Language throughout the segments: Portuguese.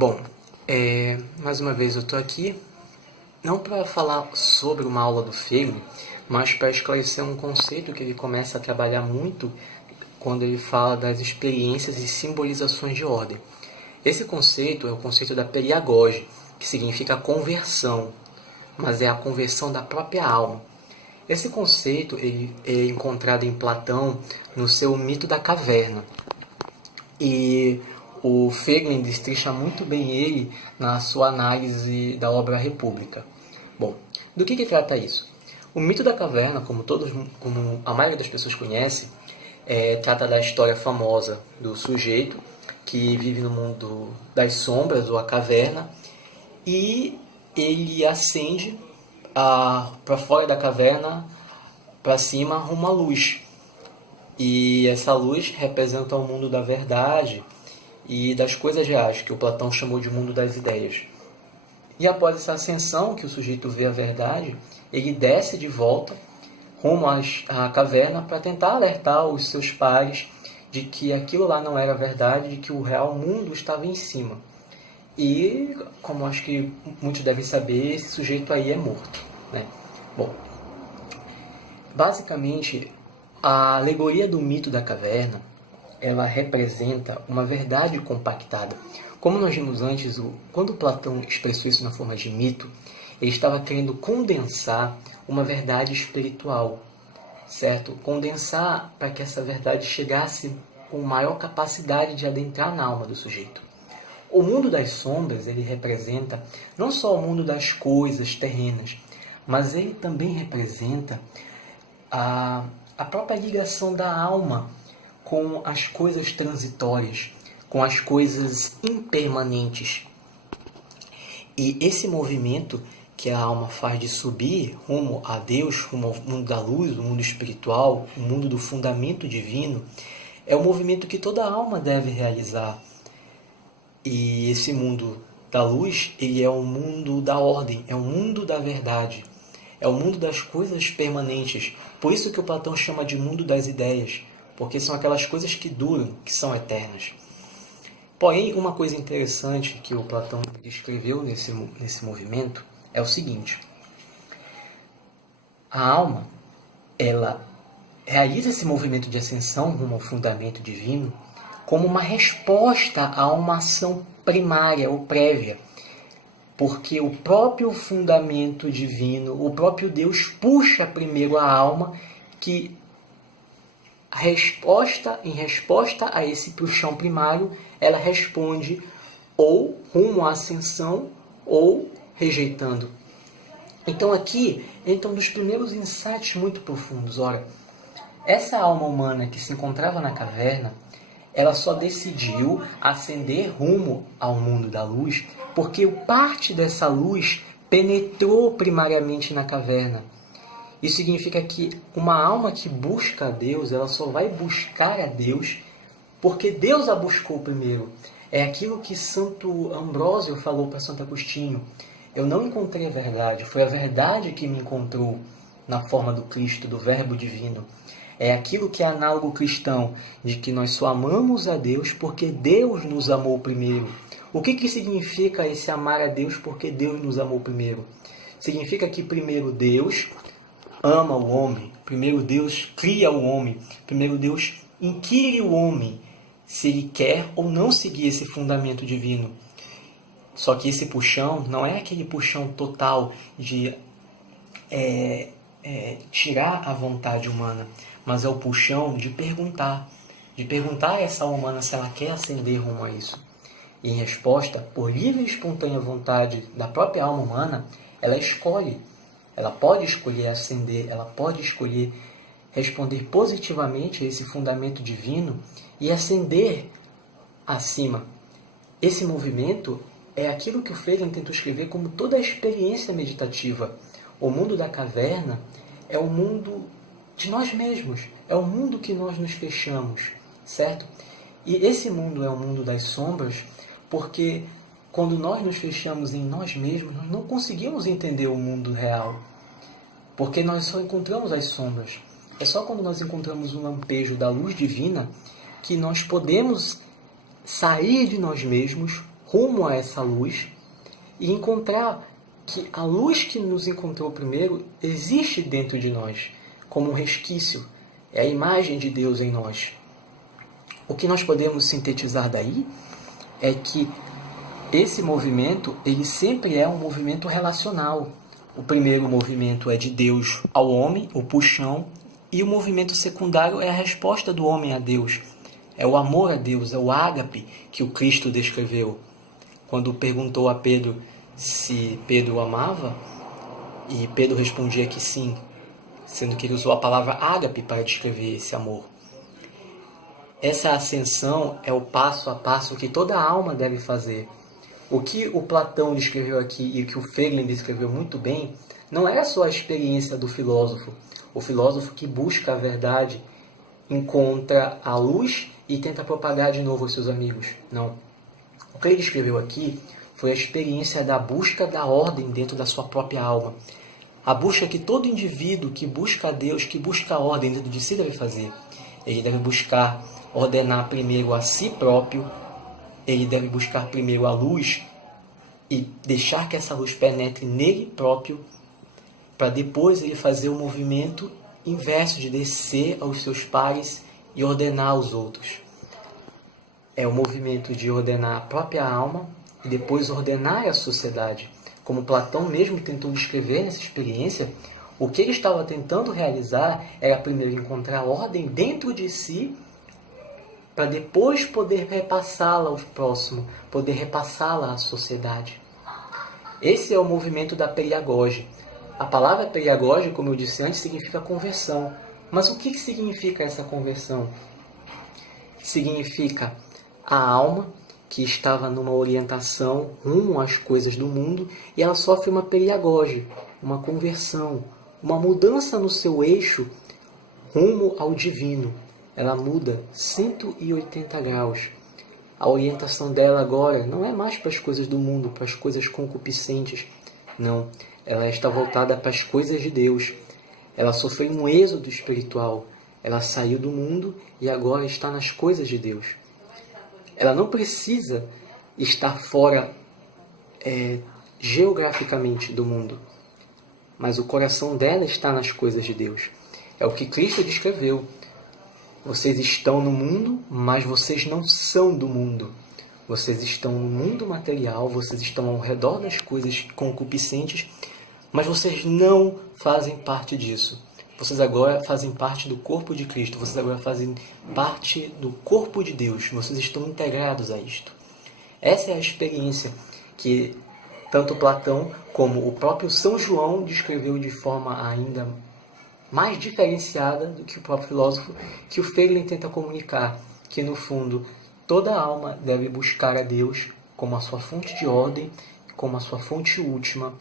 Bom, mais uma vez eu estou aqui, não para falar sobre uma aula do Feiglin, mas para esclarecer um conceito que ele começa a trabalhar muito quando ele fala das experiências e simbolizações de ordem. Esse conceito é o conceito da periagose, que significa conversão, mas é a conversão da própria alma. Esse conceito ele é encontrado em Platão no seu Mito da Caverna. E o Feiglin destrincha muito bem ele na sua análise da obra República. Bom, do que trata isso? O Mito da Caverna, como a maioria das pessoas conhece, trata da história famosa do sujeito que vive no mundo das sombras, ou a caverna, e ele ascende para fora da caverna, para cima, rumo à luz. E essa luz representa o mundo da verdade e das coisas reais, que o Platão chamou de mundo das ideias. E após essa ascensão, que o sujeito vê a verdade, ele desce de volta rumo à caverna para tentar alertar os seus pares de que aquilo lá não era verdade, de que o real mundo estava em cima. E, como acho que muitos devem saber, esse sujeito aí é morto, né? Bom, basicamente, a alegoria do mito da caverna, ela representa uma verdade compactada. Como nós vimos antes, quando Platão expressou isso na forma de mito, ele estava querendo condensar uma verdade espiritual, certo? Condensar para que essa verdade chegasse com maior capacidade de adentrar na alma do sujeito. O mundo das sombras, ele representa não só o mundo das coisas terrenas, mas ele também representa a própria ligação da alma com as coisas transitórias, com as coisas impermanentes. E esse movimento que a alma faz de subir rumo a Deus, rumo ao mundo da luz, o mundo espiritual, o mundo do fundamento divino, é o movimento que toda alma deve realizar. E esse mundo da luz, ele é o mundo da ordem, é o mundo da verdade, é o mundo das coisas permanentes. Por isso que o Platão chama de mundo das ideias, porque são aquelas coisas que duram, que são eternas. Porém, uma coisa interessante que o Platão descreveu nesse movimento é o seguinte: a alma, ela realiza esse movimento de ascensão rumo ao fundamento divino como uma resposta a uma ação primária ou prévia, porque o próprio fundamento divino, o próprio Deus puxa primeiro a alma, que em resposta a esse puxão primário, ela responde ou rumo à ascensão ou rejeitando. Então aqui entra um dos primeiros insights muito profundos. Ora, essa alma humana que se encontrava na caverna, ela só decidiu ascender rumo ao mundo da luz porque parte dessa luz penetrou primariamente na caverna. Isso significa que uma alma que busca a Deus, ela só vai buscar a Deus porque Deus a buscou primeiro. É aquilo que Santo Ambrósio falou para Santo Agostinho: eu não encontrei a verdade, foi a verdade que me encontrou na forma do Cristo, do Verbo divino. É aquilo que é análogo cristão, de que nós só amamos a Deus porque Deus nos amou primeiro. O que significa esse amar a Deus porque Deus nos amou primeiro? Significa que primeiro Deus ama o homem, primeiro Deus cria o homem, primeiro Deus inquire o homem se ele quer ou não seguir esse fundamento divino. Só que esse puxão não é aquele puxão total de tirar a vontade humana, mas é o puxão de perguntar a essa alma humana se ela quer ascender rumo a isso. E em resposta, por livre e espontânea vontade da própria alma humana, ela escolhe. Ela pode escolher ascender, ela pode escolher responder positivamente a esse fundamento divino e ascender acima. Esse movimento é aquilo que o Feiglin tentou escrever como toda a experiência meditativa. O mundo da caverna é o mundo de nós mesmos, é o mundo que nós nos fechamos, certo? E esse mundo é o mundo das sombras, porque quando nós nos fechamos em nós mesmos, nós não conseguimos entender o mundo real, porque nós só encontramos as sombras. É só quando nós encontramos um lampejo da luz divina que nós podemos sair de nós mesmos rumo a essa luz e encontrar que a luz que nos encontrou primeiro existe dentro de nós, como um resquício, é a imagem de Deus em nós. O que nós podemos sintetizar daí é que esse movimento, ele sempre é um movimento relacional. O primeiro movimento é de Deus ao homem, o puxão, e o movimento secundário é a resposta do homem a Deus. É o amor a Deus, é o ágape que o Cristo descreveu. Quando perguntou a Pedro se Pedro o amava, e Pedro respondia que sim, sendo que ele usou a palavra ágape para descrever esse amor. Essa ascensão é o passo a passo que toda alma deve fazer. O que o Platão descreveu aqui e o que o Frege descreveu muito bem, não é só a experiência do filósofo. O filósofo que busca a verdade, encontra a luz e tenta propagar de novo aos seus amigos. Não. O que ele descreveu aqui foi a experiência da busca da ordem dentro da sua própria alma. A busca que todo indivíduo que busca a Deus, que busca a ordem dentro de si deve fazer. Ele deve buscar ordenar primeiro a si próprio, ele deve buscar primeiro a luz e deixar que essa luz penetre nele próprio, para depois ele fazer o movimento inverso de descer aos seus pares e ordenar aos outros. É o movimento de ordenar a própria alma e depois ordenar a sociedade. Como Platão mesmo tentou descrever nessa experiência, o que ele estava tentando realizar era primeiro encontrar ordem dentro de si, para depois poder repassá-la ao próximo, poder repassá-la à sociedade. Esse é o movimento da periagoge. A palavra periagoge, como eu disse antes, significa conversão. Mas o que significa essa conversão? Significa a alma que estava numa orientação rumo às coisas do mundo e ela sofre uma periagoge, uma conversão, uma mudança no seu eixo rumo ao divino. Ela muda 180 graus. A orientação dela agora não é mais para as coisas do mundo, para as coisas concupiscentes. Não, ela está voltada para as coisas de Deus. Ela sofreu um êxodo espiritual. Ela saiu do mundo e agora está nas coisas de Deus. Ela não precisa estar fora geograficamente do mundo, mas o coração dela está nas coisas de Deus. É o que Cristo descreveu. Vocês estão no mundo, mas vocês não são do mundo. Vocês estão no mundo material, vocês estão ao redor das coisas concupiscentes, mas vocês não fazem parte disso. Vocês agora fazem parte do corpo de Cristo, vocês agora fazem parte do corpo de Deus, vocês estão integrados a isto. Essa é a experiência que tanto Platão como o próprio São João descreveu de forma ainda mais diferenciada do que o próprio filósofo, que o Frege tenta comunicar, que no fundo toda alma deve buscar a Deus como a sua fonte de ordem, como a sua fonte última,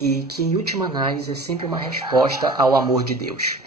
e que em última análise é sempre uma resposta ao amor de Deus.